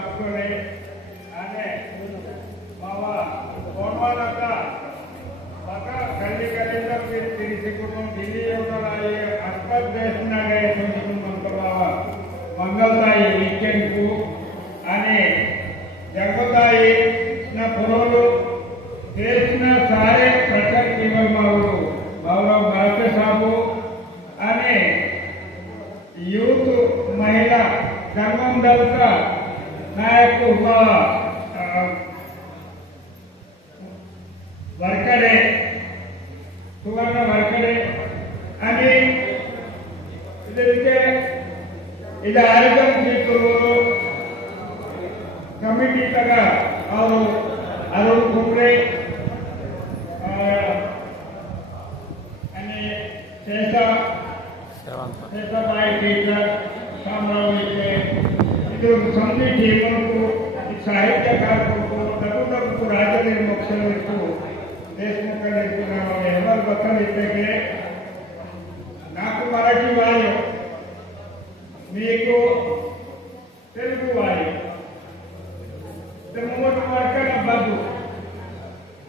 राखोले અને બાવા કોણવાના maka kali-kali tirisikuno dili yonarai aspat desna gaya sunjukun mangkabawa mangaltai weekend ku ane jagotai na purolu desna sare prachar kival mauru Gaurav Bharate sabu ane youth mahila dharmam dalka nayak upa Workday सुवर्ण Workday आणि ಇದಕ್ಕೆ ಇದು ಆಯೋಜನೆ ಮಾಡಿದ್ರು committee ತಗ ಅವರು ಅರುಣ್ ಕುಂಬ್ರೆ आणि शेषाबाई teacher Shamrao विखे ಇದು ಸಂಧಿ ಟೀಮು ಸಾಹಿತ್ಯಕಾರ ತಗುದಕ್ಕೂ ರಾಜ್ಯದಲ್ಲಿ ಮುಖ್ಯವಿತ್ತು ದೇಶಮುಖರಿತ್ತು ನಾವು ಎಲ್ಲರೂ ಗೊತ್ತಿದ್ದಕ್ಕೆ నాకు మరాఠీ వాయు మీకు తెలుగు వాయు మూడు వర్గన బగ్గు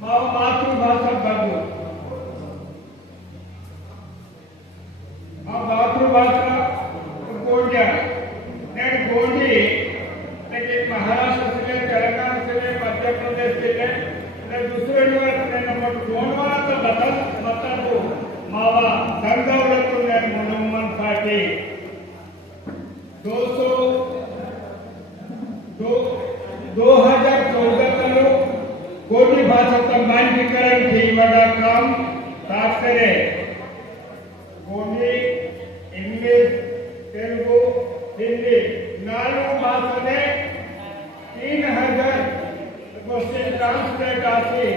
మా మాతృభాష బగ్గు మా మాతృభాష गोंडिया నేను गोंडी लेकिन महाराष्ट्र से तेलंगाना से मध्य प्रदेश से दुसरे नंबर गोंडवाना बतलू मावा गंगावरतू मनोमन साठी 2014 गोंडी भाषेचं मानकीकरण ठेवण्याचं काम तात्काळ गोंडी इंग्लिश तेलुगु हिंदी नालू भाषेने 3000 गोष्टी ट्रांसलेट आती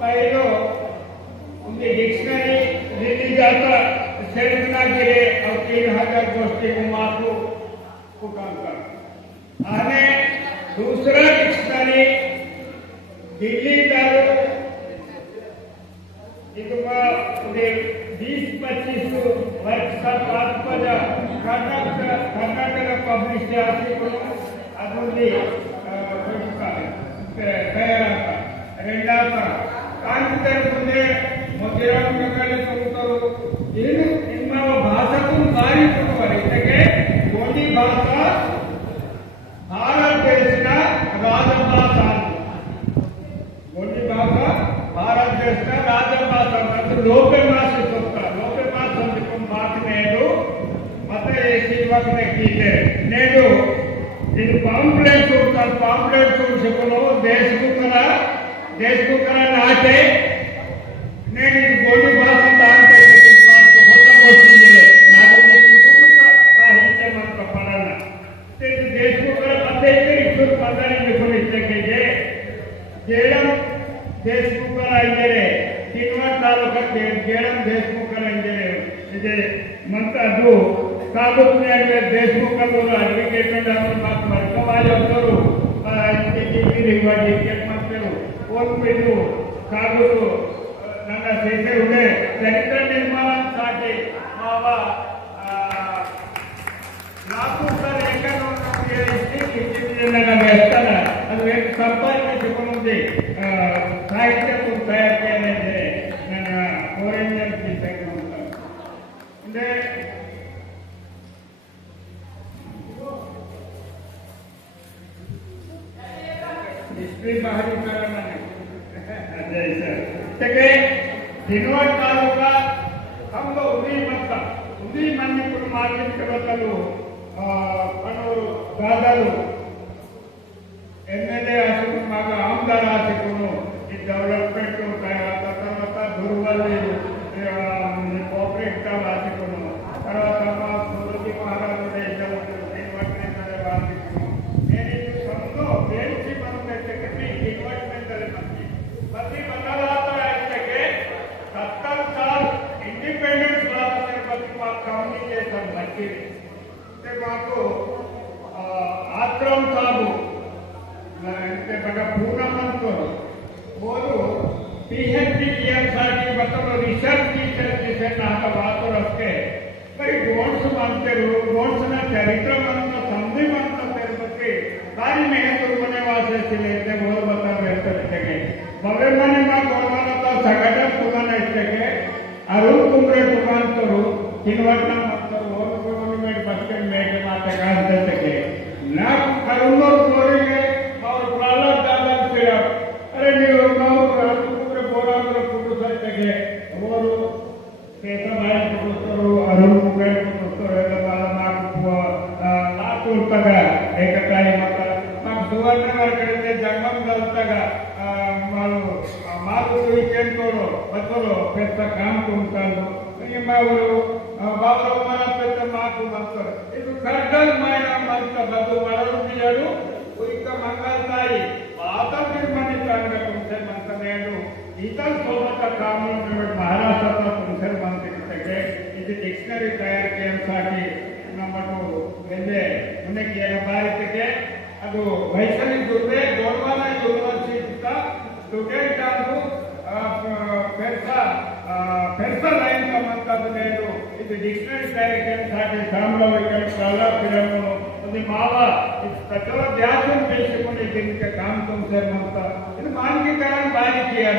पहिलो उनकी डिक्शनरी दिली जाता सेलना गिरे और 3000 गोष्टी को मापू को काम कर आने दूसरा डिक्शनरी दिल्ली दारू इतना उन्हें 20-25 वर्ष का पाठपजा कर्नाटक पब्लिश आती को अदुल्ली రెండాక కాంతితరుపునే మొదలైన ప్రకారం చదువుతారు ಏನು ನಿಮ್ಮ ಭಾಷೆಗೂ ಭಾರಿ ಕೊಡುವರಿಗೆ ಗೋಂಡಿ ಭಾಷಾ ಭಾರತ ದೇಶದ ರಾಜಭಾಷಾ ಗೋಂಡಿ ಭಾಷಾ ಭಾರತ ದೇಶದ ರಾಜಭಾಷಾ ಮತ್ತು ಲೋಕಲ್ ಭಾಷೆ ಲೋಕಲ್ ಭಾಷೆ ಅಂದ್ಕೊಂಡು ಮಾತನೇದು ಮತ್ತೆ ಇವಾಗನೇ ಕೀತೆ ನೇದು ಇದು ಪಾಂಪ್ಲೆಟ್ ಸಿಕ್ಕಲು ದೇಶಕರ ನಾಟೆ నేను గోడి భాష దాంట్లో ಹೊಸ ಗೋಷ್ಠಿಗೆ ನಾನು ಸಾಹಿತ್ಯ ಮತ್ತು ಪಡಲ್ಲ ದೇಶಕರ ಪದ್ಧತಿ ಇಷ್ಟು ಪದರಿಂದ ಕೊಡಿಸಕ್ಕೆ ಜೇಡಂ ದೇಶಕರ ಅಂದರೆ ಕಿನ್ವಾಡ ತಾಲೂಕು ಜೇಡಂ ದೇಶಕರ ಅಂದರೆ ಇದೆ ಮತ್ತು ಅದು ತಾಲೂಕಿನ ದೇಶಮುಖರು ಅಡ್ವೊಕೇಟ್ ಮತ್ತು ವರ್ಗವಾದವರು ಡಿಕೆಟ್ ಮಾಡ್ತೇವೆ ಓದ್ಬಿಟ್ಟು ಕಾಗೂರು ನನ್ನ ಸೇವೆ ಚರಿತ್ರ ನಿರ್ಮಾಣ ಸಾಟಿ ಮಾವ ನಾಲ್ಕು ಸರ್ ಎಷ್ಟಲ್ಲ ಅದು ಸಂಪಾದನೆ ಸಿಕ್ಕೊಂಡೆ ಸಾಹಿತ್ಯ ತಯಾರಿಕೆ ನನ್ನ ಓರಿಯಂಟಲ್ ಅಂದ್ರೆ हिस्ट्री बाहरी करना है सर दिनवाड तालूका हम लोग उदी मंदी को मार्केट करतलू अनोरू दादारू एमएलए आशिकु मागा आमदार आशिकुनु ಈ ಡೆವಲಪ್ಮೆಂಟ್ తర్వాత గురువల్లి కోఆపరేట్ ఆशिकुनु తర్వాత మా గురుజీ మహారాజు దేశంలో దినవాడ్ ఆशिकुनु నేను సంతో ಬೇಡಿಸಿ ಬಂದಕ್ಕೆ ಡಿಪಾರ್ಟ್ಮೆಂಟಲ್ ಮತ್ತೆ ಬದಲಾವಣೆ ಆಯ್ತಕ್ಕೆ 70 साल इंडिपेंडेंस वाला बच्चा कम्युनिकेशन मची ते माको आश्रम साहब ते बड़ा पूरा मंत्र बोलो पीएचडी किया साठी मतलब रिसर्च टीचर जिसे नाका बात रखते कई गोंड्स मानते रो गोंड्स ना चरित्र मानना संधि मानना तेरे बच्चे सारी में नोव्हेंबर कोरोनाचा सगळ्यात तुम्हाला इतके अरुण कुंबळे तुम्हाला किनवटना गवर्नमेंट बस्टेंड में माते कांते तके ना करुणो कोरिगे और प्रहलाद दादा से अरे ನೀವು ನಾವು ರಾಜಕುಮಾರ ಬೋರಾಂದ್ರ ಕುಟುಂಬ ತಗೆ ಅವರು ಕೇತಮಾಯ ಕುಟುಂಬರು ಅರುಣ್ ಕುಂಬಳೆ ಕುಟುಂಬರು ಎಲ್ಲ ನಾಲ್ಕು ತಗ ಏಕಕಾಯಿ ಮತ ಸುವರ್ಣ ಕಡೆ ಜಂಗಮ್ ಗಲ್ತಾಗ ಮಾತು ಕೇಳ್ಕೊಳ್ಳೋ ಬದಲು ಪೆತ್ತ ಕಾಮ್ ತುಂಬ್ಕೊಂಡು ಅವರು ಬಾಬರು ಮರ ಪೆತ್ತ ಮಾತು ಮಾಡ್ತಾರೆ ಇದು ಕರ್ಗಲ್ ಮಾಯನ ಮಂತ ಬದು ಮಳರುತ್ತಿಯರು ಉಯಿಕ ಮಂಗಲ್ತಾಯಿ ಆತ ನಿರ್ಮಾಣಿ ಕಾಂಗ तुमसे मंतनेहरू इतर सोबत कामून महाराष्ट्राचा तुमसे मंत्रिके ಇದು ಡಿಕ್ಷನರಿ ತಯಾರು ಕೇಳಿಸಾಗಿ ನಮ್ಮದು ಬೆಂದೆ ಮುನ್ನಕ್ಕೆ ಏನು ಭಾರತಕ್ಕೆ ಅದು ವೈಶಾಲಿ ದುರ್ವೆ ಗೋಲ್ವಾನ ಯೂನಿವರ್ಸಿಟಿ ಸ್ಟೂಡೆಂಟ್ ಅವರು ಪೆರ್ಸ ಲೈನ್ ಸಂಬಂಧದ ಮೇಲೂ ಇದು ಡಿಕ್ಷನರಿ ತಯಾರು ಕೇಳಿಸಾಗಿ ಸಾಮ್ರಾಜ್ಯ ಕಾಲ ಫಿಲಮು ಒಂದು ಮಾವ सचल ध्यान पेशुकुने जिनके काम तुमसे मनता इन मानकीकरण बारी किया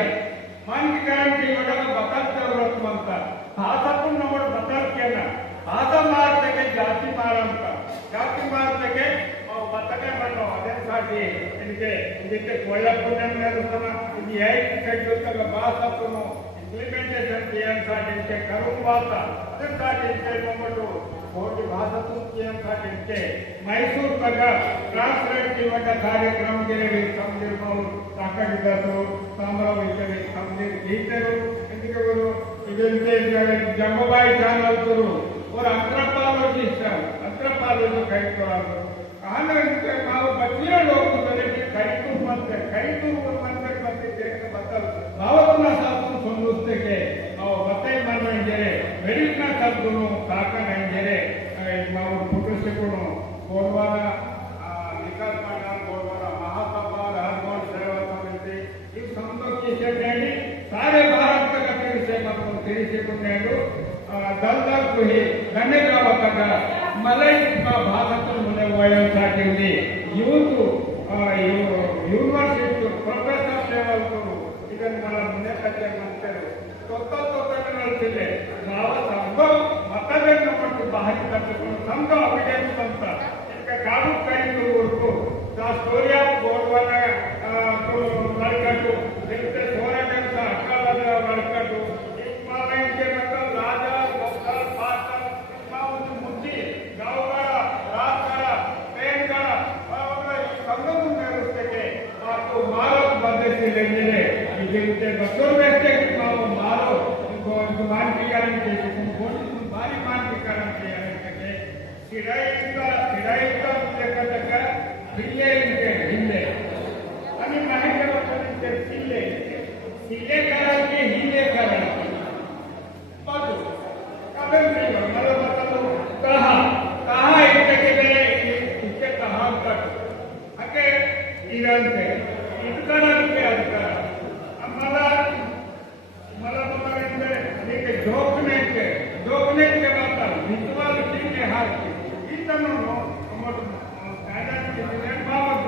मानकीकरण की वजह बकत जरूरत मनता हाथापुन नंबर बकत केना हाथा मारते के जाति मारंता जाति मारते के और बतके बनो अदेसाठी इनके जिनके कोयला पुण्य में रुकना ये है कि शेड्यूल का भाषा तुम इंप्लीमेंटेशन किया साठी इनके करूंगा अदेसाठी इनके नंबर कोटी भाषा तुमचे मैसूर तक ट्रांसलेट कार्यक्रम गिरी समझिर्ಬೋದು ಸಾಕಾಗಿದ್ದು ಸಾಮ್ರಾಜ್ಯದಲ್ಲಿ ಸಮझिर ಗೀತರು ಎಂದಿಗೂ ಇದಂತೆ ಜಂಬಾಯಿ ಚಾನಲ್ ತರು और anthropologist ಕೈಕೊಳ್ಳೋದು ಆನಂತರ ನಾವು ಬಚ್ಚಿರ ಲೋಕದಲ್ಲಿ ಕೈತು ಮತ್ತೆ ಬತ್ತಲ್ ಭಾವನ ಸಾಧನ ಸಂದೋಸ್ತಕ್ಕೆ ನಾವು ಮತ್ತೆ ಮನಂಜರೆ ಮೆಡಿಕಲ್ ಶಬ್ದನು ಕಾಕನಂಜರೆ ನಾವು ಫೋಟೋಸಿಕೊಂಡು ಗೋಲ್ವಾರ ವಿಕಾಸ್ ಮಾಡಾ ಗೋಲ್ವಾರ महासभा राजभवन सेवा समिति इस संतोष की सारे भारत तक ತಿಳಿಸಿಕೊಂಡು दलदल कुही धन्यवाद मलई भाषा मुने वयसाठी यूथ यूनिवर्सिटी प्रोफेसर लेवल ಇದನ್ನು मला मुने कच्चे मंत्रे ತೊತ್ತೊತ್ತೊತ್ತೊಂದಿದೆ ನಾವು ಸಂಘ ಮತದಾನ ಮಾಡಿ ಬಾಹ್ಯ ಕಟ್ಟಿಕೊಂಡು ಸಂಘ ಅಭಿಯಾನ ಅಂತ ಇದಕ್ಕೆ ಕಾಡು ಕೈಗೊಳ್ಳುವುದು ಆ ಸ್ಟೋರಿ ಆಫ್ ಗೋಲ್ವಾನ ಲಡ್ಕಟ್ಟು ಇದಕ್ಕೆ ಹೋರಾಟದ ಅಕಾಲದ ಲಡ್ಕಟ್ಟು ಇಸ್ಮಾಯಿಲ್ಗೆ ಮತ್ತು ರಾಜ ಮೊಘಲ್ ಪಾಟಲ್ ಇಸ್ಮಾಯಿಲ್ ಮುದ್ದಿ ಗೌರವ ರಾಜರ ಪೇಂಗಳ ಅವರ ಸಂಘದ ಮೇಲುಕ್ಕೆ ಮತ್ತು ಮಾರಕ ಬದ್ಧತೆಯಲ್ಲಿ ಇದಕ್ಕೆ ಬಸವರಾಜ ನಾವು ಮಾರೋ मानकीकरण के भारी मानकीकरण हिंदे हिंदे आणि माहिती सिल्ले सिल्लेकरण के हिंदेकरण मला कहा इतके बेले इतके कहा तक अके इरांचे इतकरांचे अधिकार मला झोंकने के मात्र विद्वान के हाथ इतनो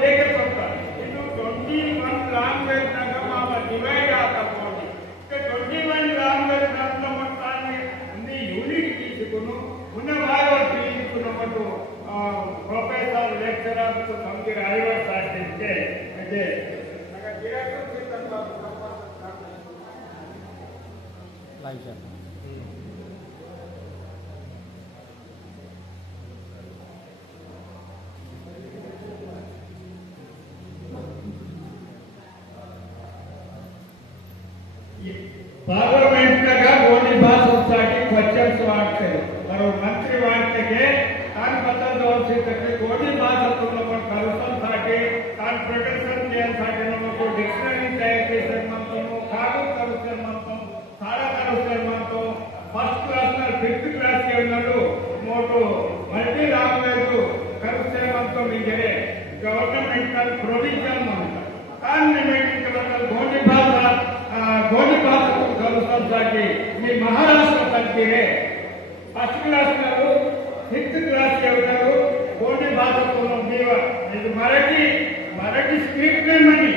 ಬೇಗ ಸ್ವಲ್ಪ ಇದು 21 ಲ್ಯಾಂಗ್ವೇಜ್ ನಾಗ ಮಾವ ಡಿವೈಡ್ ಆಗ್ತದೆ 21 ಲ್ಯಾಂಗ್ವೇಜ್ ಅಂತ ಮಾಡ್ತಾನೆ ಒಂದು ಯೂನಿಟ್ తీసుకును ఉన్నవారు తీసుకున్నప్పుడు ప్రొఫెసర్ లెక్చరర్ కు సంగీత ఐవర్ సాధించే అంటే నాకు గిరాకం చేస్తాను లైవ్ पार्लिमेंट गोली भाषा क्वेश्चन वाटते और मंत्री वाटते गोली भाषा कलसाठी प्रोटेक्शन डिक्शनरी तयार कागद करुस्तर सारा करुस्तर फर्स्ट क्लास 5th क्लास के मोटो मल्टी लैंग्वेज करुस्तर इंजरे गवर्नमेंटल प्रोविजन गोली भाषा कलुसाठी मी महाराष्ट्र तंतीरे 1st क्लास 5th क्लास गोडी भाषा मराठी स्क्रिप्ट मनी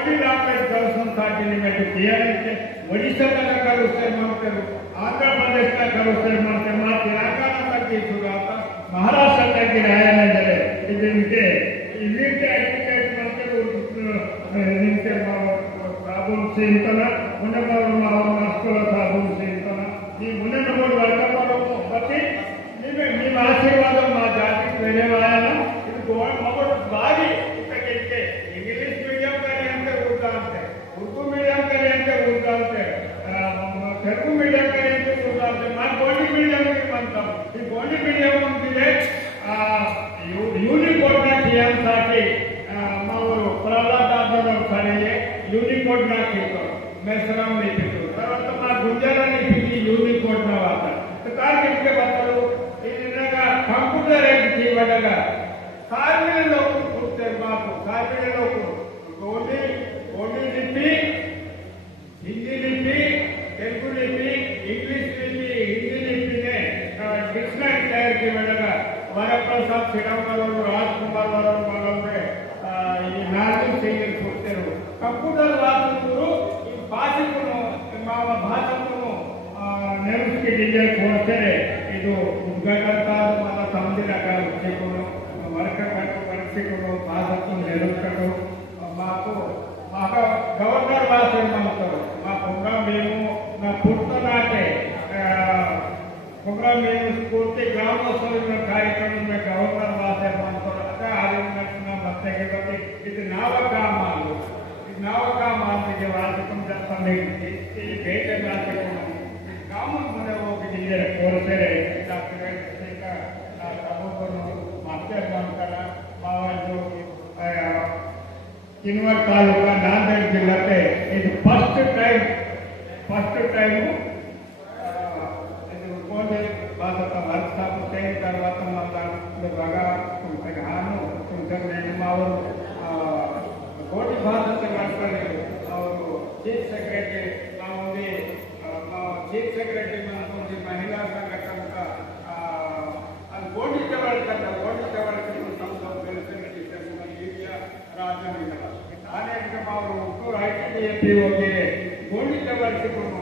कोणी लँग्वेज करूसाठी निमित्त बिहारचे ओडिशाला करू सर म्हणते आंध्र प्रदेशला करू सर म्हणते मा तेलंगाणासाठी सुद्धा आता महाराष्ट्रासाठी राहायला झाले ಇದಕ್ಕೆ ಇಲ್ಲಿಗೆ ಅಡ್ವೊಕೇಟ್ ಮಾಡ್ತಾರೆ ನಿಂತೆ ಸಾಬೂನ್ ಸೇಂತನ ಮುನ್ನೆ ಮಾಸ್ಕೋಲ ಸಾಬೂನ್ ಸೇಂತನ ಈ ಮುನ್ನೆ ನಮೋದು ವರ್ಗಮಾಡೋ ಬತ್ತಿ ನಿಮ್ಮ ಆಶೀರ್ವಾದ ಮಾ ಜಾತಿ ಬೆಳೆವಾಯನ ಇದು ಮಗಳು ಬಾರಿ ಇದಕ್ಕೆ ಇಂಗ್ಲಿಷ್ ಮೀಡಿಯಂ ಕರೆ ಅಂತ ಉರ್ದು ಅಂತೆ ಉರ್ದು ಮೀಡಿಯಂ ಕರೆ ಅಂತ ಉರ್ದು ಅಂತೆ ತೆಲುಗು ಮೀಡಿಯಂ ಕರೆ ಅಂತ ಉರ್ದು ಅಂತೆ ಮಾ ಗೋಂಡಿ ಮೀಡಿಯಂ ಅಂತಾం ಈ ಗೋಂಡಿ ಮೀಡಿಯಂ ಅಂತಿದೆ यूनिकोड साठी मावरू प्रल्हाद खरे यूनिकोड मेसराम लिपितो तरह मा गुंजारा लिपि यूनिकोड वाता तो काय कितके बतालो कंप्यूटर थी बडगा सारे लोग पूछते बापू सारे लोग गोंडी गोंडी लिपि हिंदी लिपि तेलुगु लिपि इंग्लिश लिपि हिंदी लिपि ने डिक्शनरी तैयार की बडगा वरप्रसाद श्रीरामराव राजकुमार मनोरे नाजिक सिंह ಕೊಡ್ತಿರು ಕಂಪ್ಯೂಟರ್ ವಾಸ್ತುರು ಈ ಭಾಷೆಯನ್ನು ಮಾವ ಭಾಷೆಯನ್ನು ನೆರವಿಗೆ ಡಿಜಿಟಲ್ ಕೊಡ್ತಾರೆ ಇದು ಉದ್ಘಾಟಕ మన ಸಂಧಿನ ಕಾರ್ಯಕ್ರಮ ವರ್ಕಕಟ್ಟು ಭಾಷೆಯನ್ನು ನೆರವೇರಿಸಲು మాకు గవర్నర్ భాష ఏమంటారు మా ప్రోగ్రామ్ మేము నా పుట్టనాటే प्रोग्राम स्फूर्ति ग्रामोत्सव कार्यक्रम में गवर्नर भाषा ಇದು ನಾವಕ ಮಾತಿಗೆ ವಾಸಿಕ ಬೇಟೆ ಮಾತಿಗೆ ಗ್ರಾಮ ಮನೆ ಹೋಗಿದ್ದೆ ಕೋರ್ಸರೆ ಮಾತಾಡ್ತಾರೆ ಮಾವಾಜು ಕಿನ್ವರ್ ತಾಲೂಕಾ ನಾಂದೇಡ್ ಜಿಲ್ಲೆ ಇದು first time bahasa bahasa putih terwat mata lembaga pencegahan untuk membawa bodi bahasa terwakil chief secretary chief secretary menjadi महिला संगठन का bodi terwakil संस्थान बेलसेंटी इंडिया राजधानी आने के बाद उनको आईटीडीएपी वगैरह bodi terwakil को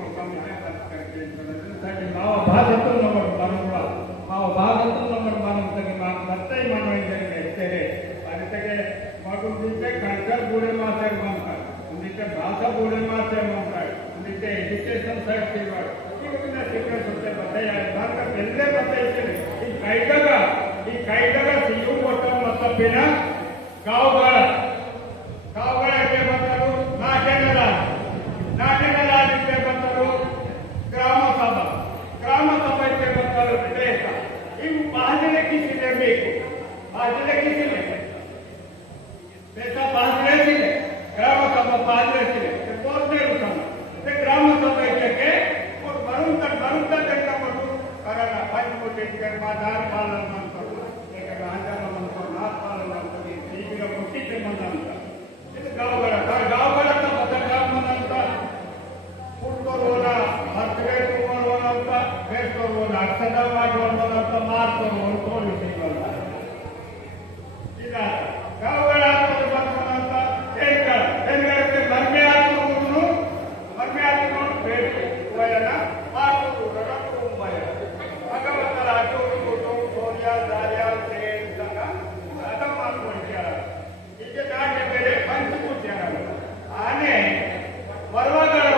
माव भागतु नंबर बरमुड़ा माव भागतु नंबर बरमुतगे मत्ते मनोरंजन करते ಅದಕ್ಕೆ ಮಗುವಿಗೆ ಕಲ್ಚರ್ ಬೂಡೆ ಮಾತೆ ಮಾಡ್ತಾರೆ ಒಂದಿಕ್ಕೆ ಭಾಷಾ ಬೂಡೆ ಮಾತೆ ಮಾಡ್ತಾರೆ ಒಂದಿಕ್ಕೆ ಎಜುಕೇಶನ್ ಸೈಡ್ ಸಿಗೋದು ಇವತ್ತಿನ ಶಿಕ್ಷಣ ಸಂಸ್ಥೆ ಬದಲಾಯ ಭಾರತ ಎಲ್ಲೇ ಬದಲಾಯಿಸಿದೆ ಈ ಕೈದಾಗ ಸಿಯು ಮೊಟ್ಟ ಮತ್ತಪಿನ ಗಾವಗಳ ಗೆ ಬಂದರು ನಾಟಕ ರಾಜ್ಯಕ್ಕೆ ಬಂದರು ಗ್ರಾಮ ಸಭಾ के बदल विधेयक इन बाजरे की सीधे ಬೇಕು बाजरे की सीधे पैसा बाजरे सीधे ग्राम सभा बाजरे सीधे बोलते रुकना ते ग्राम सभा के और बरुंत देखना पड़ो कारण पंचमुखी कर्मदार पालन मंत्र एक राजा मंत्र नाथ पालन मंत्र शीघ्र मुक्ति के मंत्र ಇದು गावगढ़ का बदल मंत्र पुट्टोरोना हरकरे ಅಂತ ಬೇಸೋರು ಅಕ್ಷರ ಮಾಡುವಂತ ಮಾರ್ಕೋರು ತೋಡಿ ಸಿಗೋಲ್ಲ ಈಗ ಗಾವಗಳ ಬಂದಂತ ಹೆಂಗಕ್ಕೆ ಬರ್ಮೆ ಹಾಕೊಂಡು ವಯನ ಮಾರ್ಕೋರು ರಡಕು ವಯ ಭಗವಂತರ ಅಚೋರು ಕೊಟ್ಟು ಸೋರ್ಯ ದಾರ್ಯ ಸೇರಿದಾಗ ಅದ ಮಾಡ್ಕೊಂಡಿದ್ದಾರೆ ಈಗ ನಾಟ್ಯ ಬೇರೆ ಪಂಚಕೂಟ್ಯಾರ ಆನೆ ವರ್ವಗಳ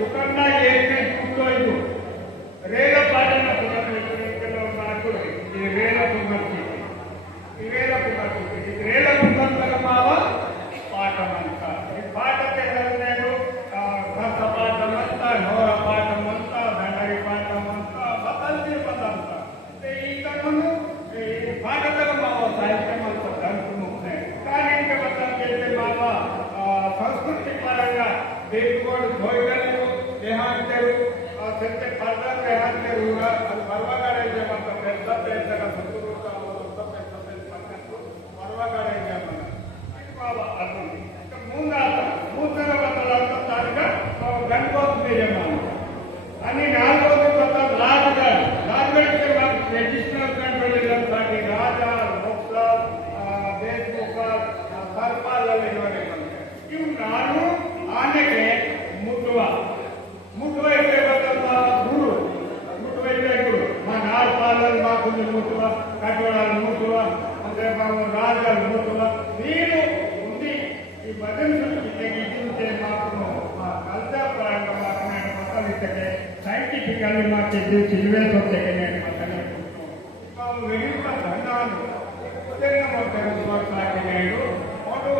दुकानना एक कुटोइदु रेल पाटन रेल कुमार माव पाठम अंत पाठಕ್ಕೆ ರಸ ಪಾಠಂ ಅಂತ ನೋರ ಪಾಠಂ ಅಂತ ದಂಡರಿ ಪಾಠಂ ಅಂತ ಬದಲ್ತಿ ಬಂದಂತ ಈ ಕಣ್ಣು ಈ ಪಾಠದಾಗ ಮಾವ ಸಾಹಿತ್ಯ ಅಂತ ಧರ್ಮನೆ ಕಾರ್ಯಕ್ಕೆ ಬದಲ್ತೆ ಮಾವ ಸಂಸ್ಕೃತಿ ಪರಂಗ ಬೇಕುಗಳು ಭೋಜನರು ದೇಹಾಂತರು ಸತ್ಯ ಪದ ದೇಹಾಂತರು ಅದು ಪರ್ವಗಾಡೆ ಅಂತ ಪೆದ್ದ ಪೆದ್ದಗ ಸತ್ತುರುತ ಪರ್ವಗಾಡೆ ಅದು ಮೂತರ ಬದಲಾದ ತಾರೀಕ ಗಣಪತ್ ಬೇಜಮ आणि नालगोद बता राजगढ़ के बाद रजिस्टर कंट्रोल राजा लोकसभा देश सरकार భజన సృష్టికి ఇదించే మాకు మా కల్చర్ పరంగా మాకు నేను మొదలుకే సైంటిఫికల్లీ మాకు ఇది సిల్వేస్ వచ్చేకి నేను మాట్లాడుకుంటున్నాను ನಾವು ವಿವಿಧ ಧರ್ಮಗಳು ಉತ್ತೇಜನ ಮಾಡ್ತಾರೆ నేను ಒಂದು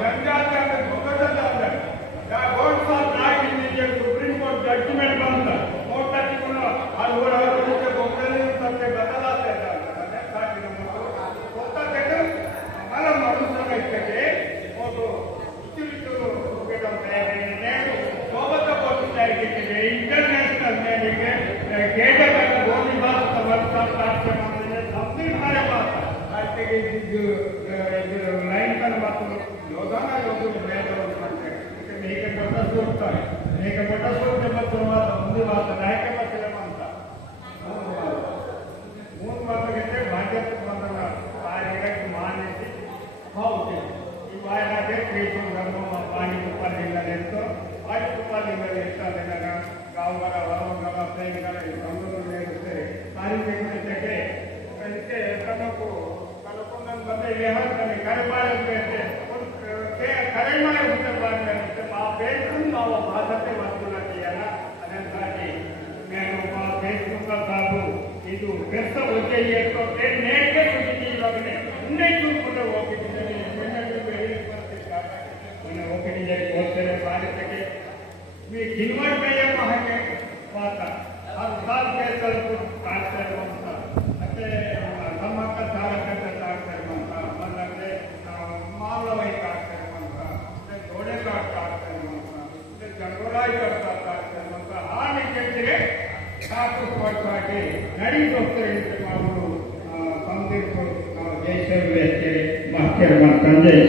ಜನಜಾತಿಯ ಗೊತ್ತಲ್ಲ ಯಾ gold for not Indian supreme court judgement ಬಂತ ಕೋರ್ಟ್ ಕೂಡ ಅದು ಹೊರಗೆ ಗೊತ್ತಲ್ಲ ಮತ್ತೆ ಬದಲಾಗ್ತಾ ಇದೆ ಸಾಕಿನ ಗೊತ್ತಾಗ್ತದೆ ಮಲ ಮರುಸಂಗಕ್ಕೆ ಒಂದು ಇಷ್ಟು నేను సోబత పోతున్నాయి ఇంటర్నేషనల్ మేలిಗೆ గేటక గోలి భాష వర్త కార్యక్రమದಲ್ಲಿ ಸಂಪೂರ್ಣ ಭಾಷೆ ಆಯ್ಕೆ ಇದು ಲೈನ್ ಕನ ಮಾತು ಯೋಧನ ಯೋಧರು ಬೇಡವರು ಮಾಡ್ತಾರೆ ಹೇಗೆ ಬಟ್ಟ ಸೂಕ್ತಾರೆ ಹೇಗೆ ಬಟ್ಟ ಸೂಕ್ತ ಮತ್ತು ಒಂದು ಮಾತು ನಾಯಕ ಮಕ್ಕಳ ಅಂತ ಮೂರು ಮಾತುಗಳಿಗೆ ಭಾಜಪ ಬಂದ ಕಾರ್ಯಕ್ಕೆ ಮಾನಿಸಿ ಹೌದು ಈ ವಾಯನಾಗೆ ಕ್ರಿಯೇಷನ್ ಧರ್ಮ ಪಾನಿ ತುಪ್ಪಲಿಂದಲೆಂತು ಪಾನಿ ತುಪ್ಪಲಿಂದಲೆಂತ ಅದನ್ನ गावगार ಹೊರಗರ ಪ್ರೇಮಿಗಳ ಸಂಘಗಳು ನೇಮಿಸುತ್ತಾರೆ ಕಾರ್ಯಕ್ರಮಕ್ಕೆ ಅದಕ್ಕೆ ಕನಕೊಂಡು ಬಂದೆ ವ್ಯವಹಾರದಲ್ಲಿ ಕರೆಮಾಡಬೇಕು ಕರೆಮಾಡಿ ఉంటే మా పేరు మా భాషతే వర్తులయ్యాల అనేదాన్ని నేను మా ఫేస్బుక్ కాదు ఇది పెద్ద వచ్చేయతో నేనే చూపించగలిగిన ఉండే చూసుకుంటే ఓకే ओके होते भारत మీ కిన్వట్ మేయ మహకే వాత హర్ సాల్ కే తరకు కార్యక్రమం అంటే సమ్మక్క సారక్క కార్యక్రమం అంటే మాలవై కార్యక్రమం అంటే గోడెల కార్యక్రమం అంటే జంగోరాయి కార్యక్రమం ఆ నిజంగా కాకు పోటాకి నడికొస్తే మామూలు సందీప్ జైసేవ్ వేస్తే మాకేమ సంజయ్